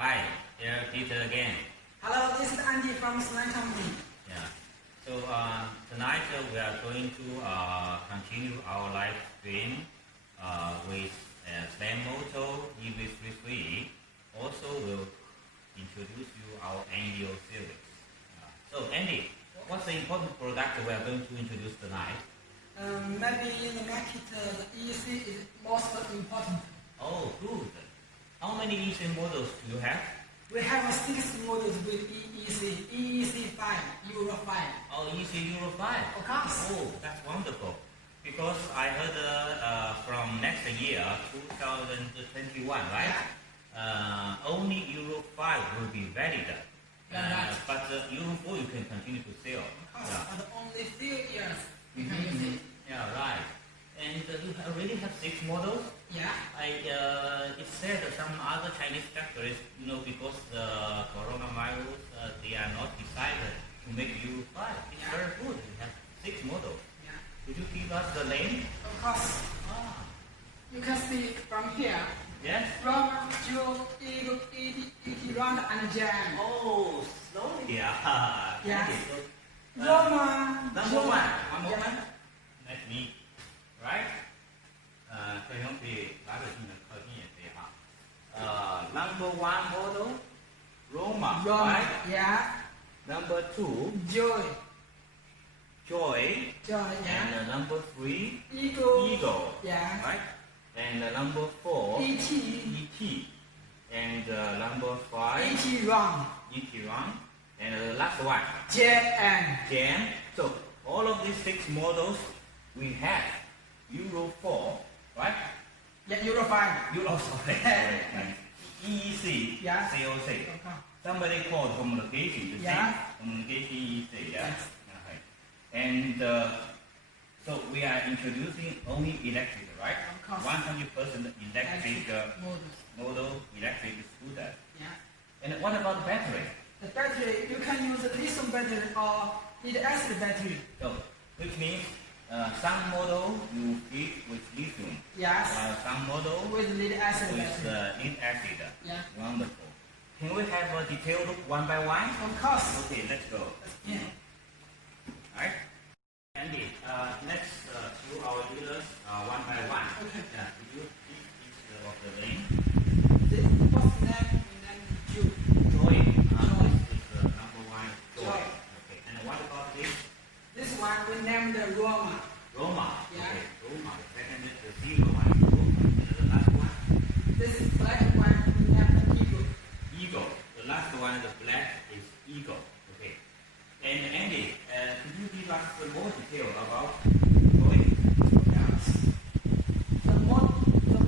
Hi, here Peter again. Hello, this is Andy from SLANE JIETONG. Yeah. So tonight we are going to continue our live stream with SLANE Moto EV-33. Also, we'll introduce you our NEO series. So Andy, what's the important product we are going to introduce tonight? Maybe in the market, the EEC is most important. Oh, good. How many EEC models do you have? We have 6 models with EEC, EEC 5, EURO5. Oh, EEC EURO5. Of course. Oh, that's wonderful. Because I heard from next year, 2021, right? Yeah. Only EURO5 will be valid. Right. But EURO4 you can continue to sell. Of course, but only few years you can Mm-hmm. use it. Yeah, right. And you already have 6 models. Yeah. It said that some other Chinese factories, because the coronavirus, they are not decided to make EURO5. It's very good. You have 6 models. Yeah. Could you give us the name? Of course. Ah. You can see from here. Yes. Roma, Joe, Eagle, ET, Round, and Jam. Oh, slowly. Yeah. Yes. Okay, so, Roma, number Joe. 1. Number Yeah. 1. Let me. Right? 可以用比拿着性能靠近也可以哈。Number 1 model, Roma, right? Yeah. Number 2, Joy. Joy. Joy, yeah. And number 3, Eagle. Eagle. Yeah. Right? And number 4, ET. ET. And number 5, ET Run. ET Run. And the last one, JM. Jam. So all of these 6 models we have EURO4, right? Yeah, EURO5. Sorry. EEC, Yeah. COC. Okay. Somebody called homologation, Yeah. homologation EEC, yeah? Yes. Okay. And so we are introducing only electric, right? Of course. 100% electric Models. model, electric scooter. Yeah. And what about the battery? The battery, you can use a lithium battery or lead-acid battery. So, which means some model you feed with lithium. Yes. Some model With lead-acid with battery. lead acid. Yeah. Wonderful. Can we have a detailed look one by one? Of course. Okay, let's go. Yeah. Alright. Andy, let's show our dealers one by one. Okay. Yeah, could you please each of the name? This first name is Joe. Joy. Joy. This is number 1, Joy. Joy. Okay, and what about this? This one we named Roma. Roma. Yeah. Okay, Roma. The second is the 0 one, Roma. And the last one? This is black one we named Eagle. Eagle. The last one, the black, is Eagle. Okay. And Andy, could you give us more detail about Joy? Yes. The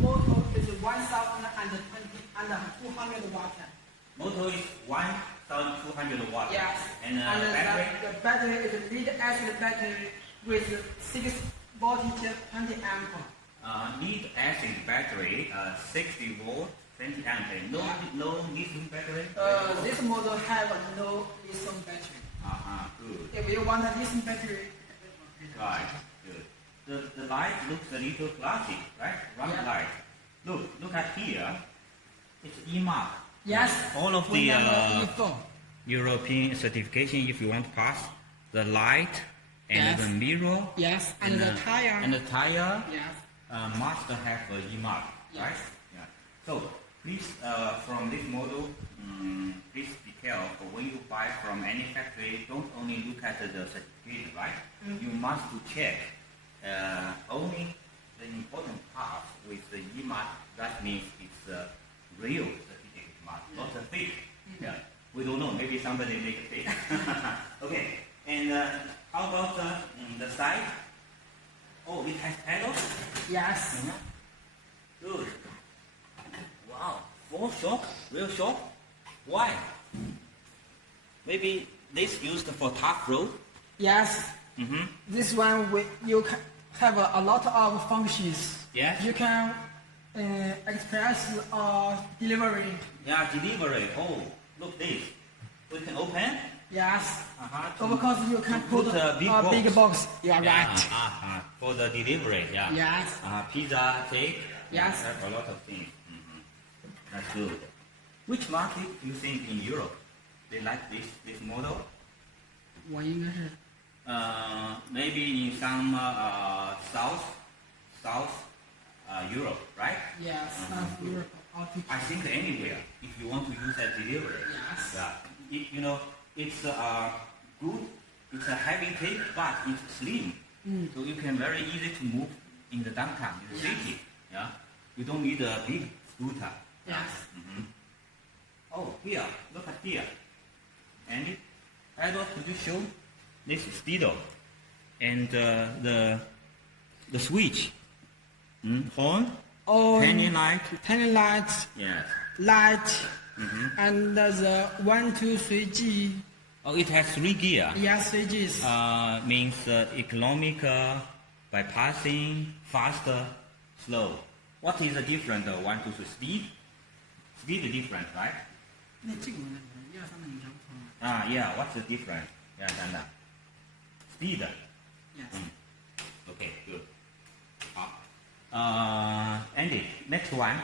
motor is 1,020 and 200 watt. Motor is 1,200 watts. Yes. And battery? The battery is a lead-acid battery with 6 voltage 20 amp. Lead acid battery, 60 volt, 20 ampere. No lithium battery? This model have no lithium battery. Good. If you want a lithium battery, Right, good. The light looks a little classy, right? Round Yeah. light. Look at here. It's E-mark. yes. All of we the have E4. European certification, if you want to pass, the light and Yes. the mirror Yes, and the tire. and the tire Yes. must have a E-mark, Yes. right? Yeah. So please, from this model, please be careful when you buy from any factory. Don't only look at the certificate, right? You must to check only the important parts with the E-mark. That means it's a real certificate mark, not a fake. Yeah. We don't know. Maybe somebody make a fake. Okay. And how about the side? Oh, it has pedals. Yes. Good. Wow. 4 shock? Real shock? Why? Maybe this used for tough road? Yes. This one you can have a lot of functions. Yes. You can express or delivery. Yeah, delivery. Oh, look this. We can open. Yes. To Of course, you can put a big box. Yeah, Yeah, right. for the delivery. Yeah. Yes. Pizza, cake. Yes. Have a lot of things. That's good. Which market do you think in Europe they like this model? 我应该是 Maybe in some South Europe, right? yes, South Europe or I think anywhere if you want to use as delivery. Yes. Yeah. It's good. It's a heavy tape, but it's slim, so you can very easy to move in the downtown, in the Yes. city. Yeah. You don't need a big scooter. yes. Oh, here, look at here. Andy, Edward, could you show this speedo and the switch, horn, Oh, penny light. penny lights, Yes. light, and the 1, 2, 3G. Oh, it has 3 gear. Yes, 3Gs. Means economic, bypassing, faster, slow. What is the difference? 1, 2, 3 speed? Speed is different, right? 那这个我1、2、3的影响不同。 Yeah. What's the difference? Yeah, Danda. Speed. Yes. Okay, good. Andy, next one.